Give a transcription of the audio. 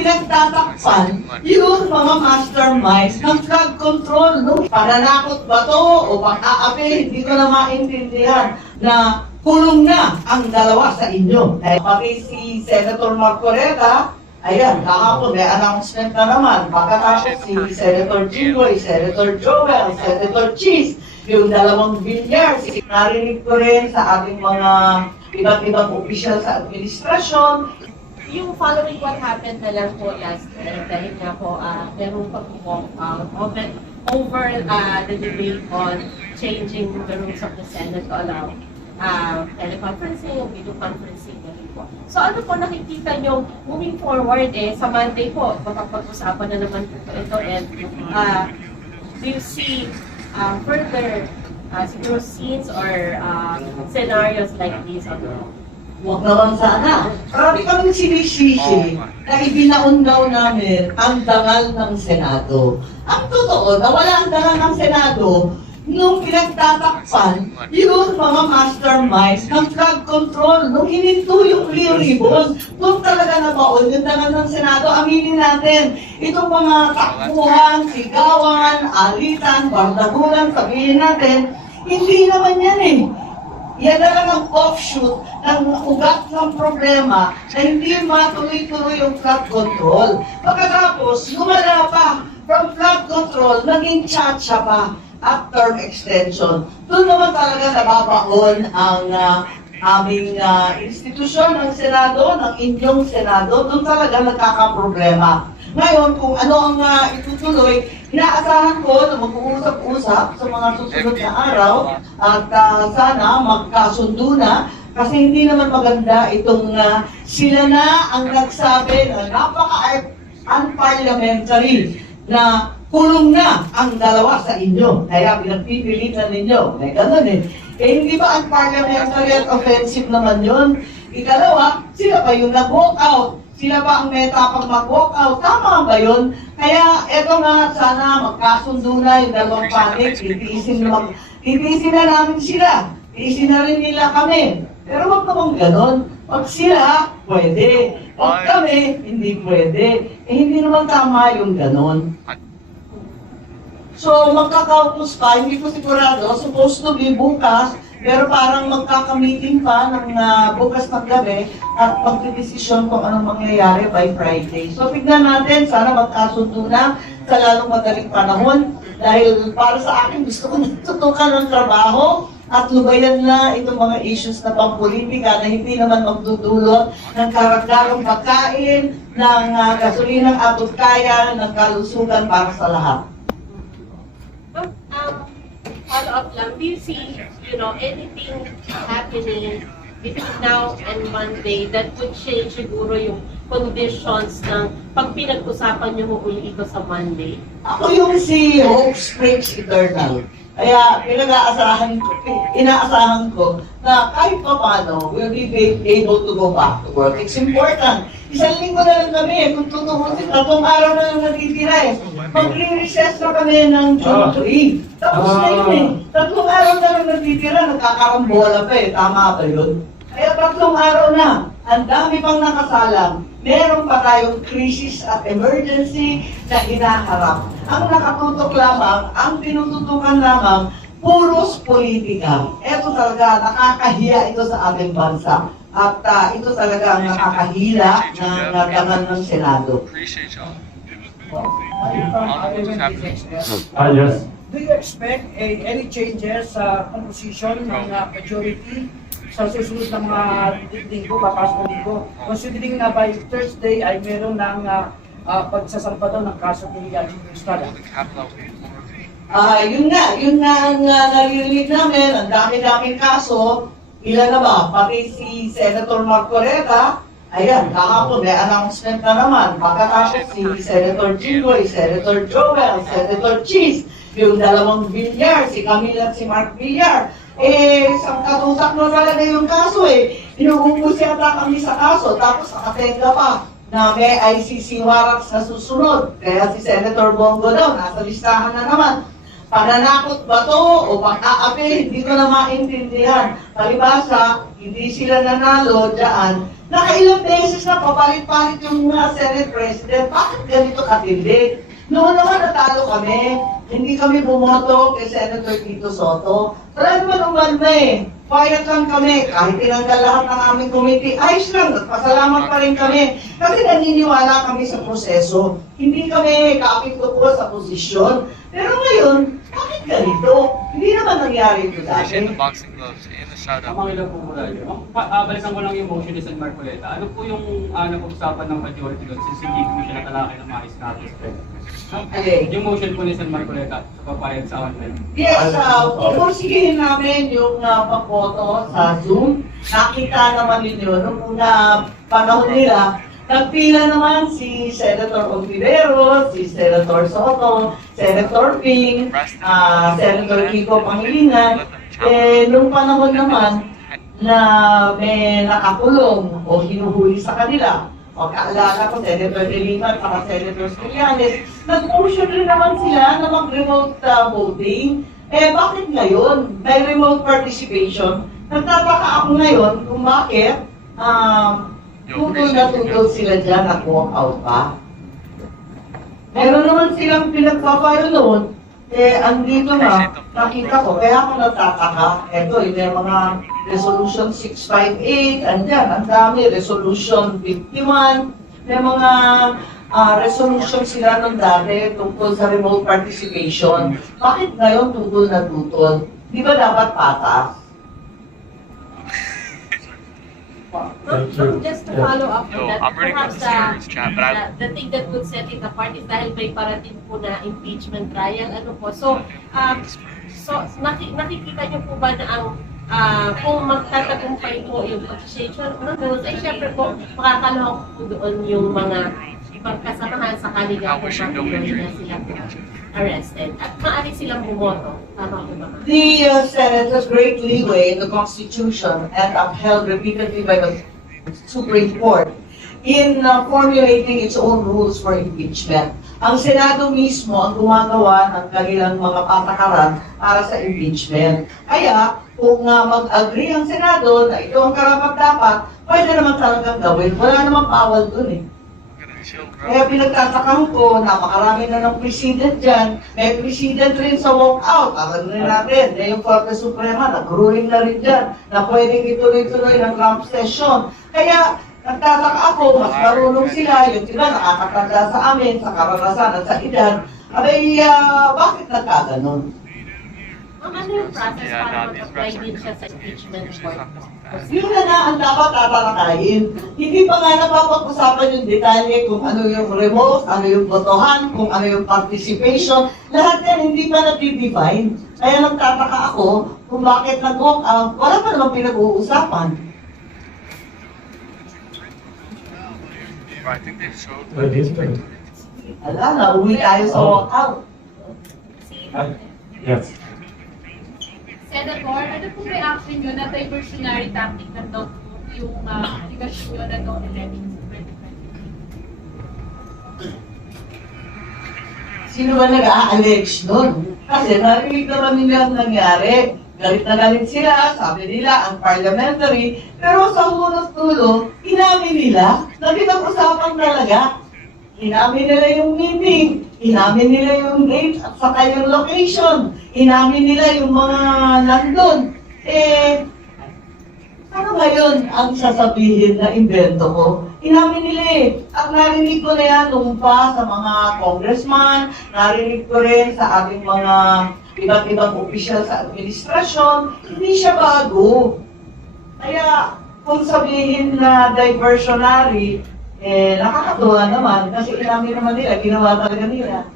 pinagtatakpan yung mga masterminds ng flood control. No? Pananakot ba to o pang-aapi? Hindi ko na maintindihan na kulong na ang dalawa sa inyo. Pati si Senator Marcoleta, ayan, kahapon may announcement na naman. Pagkatapos si Senator Jinggoy, Senator Joel, Senator Cheese, yung dalawang bilyar. Narinig ko rin sa ating mga iba't ibang opisyal sa administrasyon. Yung following what happened na lang po last year, dahil nga po meron pa po over the debate on changing the rules of the Senate to allow teleconferencing, video conferencing na rin po. So ano po nakikita nyo moving forward sa Monday po, makapag-usapan na naman po ito and do you see further siguro scenes or scenarios like this on the road? Huwag naman sana. Marami kaming sinisisi na ibinaon daw namin ang dangal ng Senado. Ang totoo, nawala ang dangal ng Senado nung pinagtatakpan yung mga masterminds ng flood control. Nung hininto yung Blue Ribbon, nung talaga nabaon yung dangal ng Senado, aminin natin, itong mga takbuhan, sigawan, alitan, bardagulan, sabihin natin, hindi naman yan eh. Yan na lang ang offshoot ng ugat ng problema na hindi matuloy-tuloy yung flood control. Pagkatapos, lumala pa from flood control, naging tsa-tsa pa at term extension. Doon naman talaga nababaon ang aming institusyon ng Senado, ng inyong Senado, doon talaga nagkakaproblema. Ngayon, kung ano ang itutuloy, inaasahan ko na mag-uusap-usap sa mga susunod na araw at sana magkasundo na kasi hindi naman maganda itong sila na ang nagsabi na napaka-unparliamentary na kulong na ang dalawa sa inyo. Kaya pinagpipilitan ninyo. May ganun eh. Hindi ba unparliamentary at offensive naman yun? Ikalawa, sila pa yung nag-walk out. Sila ba ang may tapang mag-walk out? Tama ba yun? Kaya eto nga, sana magkasundo na yung dalawang panig. Titiisin na namin sila. Tiisin na rin nila kami. Pero wag naman ganon. Pag sila, pwede. Pag kami, hindi pwede. Hindi naman tama yung ganon. So, magkakautos pa, hindi ko sigurado, supposed to be bukas, pero parang magkakamiting pa ng bukas ng gabi at magdidesisyon kung anong mangyayari by Friday. So, tignan natin, sana magkasundo na sa lalong madaling panahon dahil para sa akin gusto ko natutukan ng trabaho at lubayan na itong mga issues na pampolitika na hindi naman magdudulot ng karagdagang pagkain, ng gasolinang abot kaya, ng kalusugan para sa lahat. Follow-up lang, do you see, anything happening between now and Monday that would change siguro yung conditions ng pag pinag-usapan nyo uli ito sa Monday? Ako yung si Hope Springs Eternal. Kaya inaasahan ko na kahit pa paano, we'll be able to go back to work. It's important. Isang linggo na lang kami, kung tutuusin, 3 araw na lang natitira eh. Magre-recess na kami ng June 3. Tapos na yun eh. 3 araw na lang natitira, nagkakarambola pa eh. Tama ba yun? Kaya 3 araw na. Ang dami pang nakasalang. Meron pa tayong crisis at emergency na hinaharap. Ang nakatutok lamang, ang tinututukan lamang, puros politika. Ito talaga, nakakahiya ito sa ating bansa. At ito talaga ang nakakahila ng dangal ng Senado. Yes. Do you expect any changes sa composition ng majority sa susunod na mga linggo, papasok na linggo? Considering na by Thursday ay meron ng pagsasampa daw ng kaso ni Jimmy Estrada. Yun nga ang naririnig namin, ang dami-daming kaso. Ilan na ba? Pati si Senator Marcoleta, ayan, kahapon may announcement na naman. Pagkatapos si Senator Jinggoy, Senator Joel, Senator Cheese, yung dalawang bilyar, si Camille at si Mark Villar. Isang katutak na talaga yung kaso eh. Inuubos yata kami sa kaso, tapos nakatenga pa na may ICC warrants na susunod. Kaya si Senator Bongo daw, nasa listahan na naman. Pananakot ba to o pang-aapi? Hindi ko na maintindihan. Palibasa, hindi sila nanalo dyan. Nakailang beses na papalit-palit yung mga Senate President. Bakit ganito katindi? Noon naman natalo kami. Hindi kami bumoto kay Senator Tito Soto. Wala naman umalma eh. Quiet lang kami. Kahit tinanggal lahat ng aming committee, ayos lang. Pasalamat pa rin kami. Kasi naniniwala kami sa proseso. Hindi kami kapit-tupo sa posisyon. Pero ngayon, bakit ganito? Hindi naman nangyari ito He's in dati. the boxing gloves, in the shadow. Ang ilan po muna yun. Balikan ko lang yung motion ni San Marcoleta. Ano po yung napag-usapan ng majority doon since hindi po siya natalakay ng maayos na Okay. Yung motion po ni San Marcoleta sa papayag sa online. Yes, pupursigihin namin yung pagboto sa Zoom. Nakita naman ninyo, nung panahon nila, nagpila naman si Senator Ontiveros, si Senator Soto, Senator Ping, Senator Kiko Pangilinan. Nung panahon naman na may nakakulong o hinuhuli sa kanila, o kaalala ko, Senator De Lima at Senator Trillanes, nag-motion rin naman sila na mag-remote voting. Bakit ngayon? May remote participation. Nagtataka ako ngayon kung bakit tutol na tutol sila dyan at walk out pa. Meron naman silang pinagpapalo noon, andito na, nakita ko, kaya ako nagtataka. Ito, may mga Resolution 658, andyan, ang dami, Resolution 51, may mga resolution sila nung dati tungkol sa remote participation. Bakit ngayon tutol na tutol? Di ba dapat patas? Just to follow up on So, that, I'm ready for perhaps the serious chat, but the thing that would set it apart is dahil may parating po na impeachment trial, ano po. So, nakikita niyo po ba na ang kung magtatagumpay po yung association ng rules, ay syempre po makakalahok po doon yung mga ibang kasamahan sa kanila kung bakit na sila po arrested. At maaari silang bumoto. Tama po ba? The Senate has great leeway in the Constitution and upheld repeatedly by the Supreme Court in formulating its own rules for impeachment. Ang Senado mismo ang gumagawa ng kanilang mga patakaran para sa impeachment. Kaya, kung mag-agree ang Senado na ito ang karapat-dapat, pwede naman talagang gawin. Wala namang bawal dun eh. Kaya pinagtatakahan ko, napakarami na ng president dyan. May president rin sa walkout. Alam rin natin, yung Korte Suprema, nag-ruling na rin dyan na pwedeng ituloy-tuloy ng Trump session. Kaya nagtataka ako, mas marunong sila, yung sila nakakatanda sa amin, sa karanasan at sa edad. Abay, bakit nagkaganon? Ma'am, ano yung process para mag-apply din siya sa impeachment court? Yun na ang dapat tatalakayin. Hindi pa nga napapag-usapan yung detalye kung ano yung remote, ano yung botohan, kung ano yung participation. Lahat yan hindi pa na-define. Kaya nagtataka ako kung bakit nag-walk out. Wala pa naman pinag-uusapan. I think they've showed Ala, nauwi tayo sa walk out. Yes. Senator, ano po reaction nyo na diversionary tactic na daw po yung application nyo na daw elections in 2020? Sino ba nag-a-allege nun? Kasi narinig naman nila ang nangyari. Galit na galit sila, sabi nila, ang parliamentary. Pero sa unang dulo, inamin nila na pinag-usapan talaga. Inamin nila yung meeting, inamin nila yung date at saka yung location, inamin nila yung mga nandun. Ano ngayon ang sasabihin na invento ko? Inamin nila eh. At narinig ko na yan nung pa sa mga congressman, narinig ko rin sa ating mga iba't ibang opisyal sa administrasyon, hindi siya bago. Kaya kung sabihin na diversionary, nakakatuwa naman kasi inamin naman nila, ginawa talaga nila.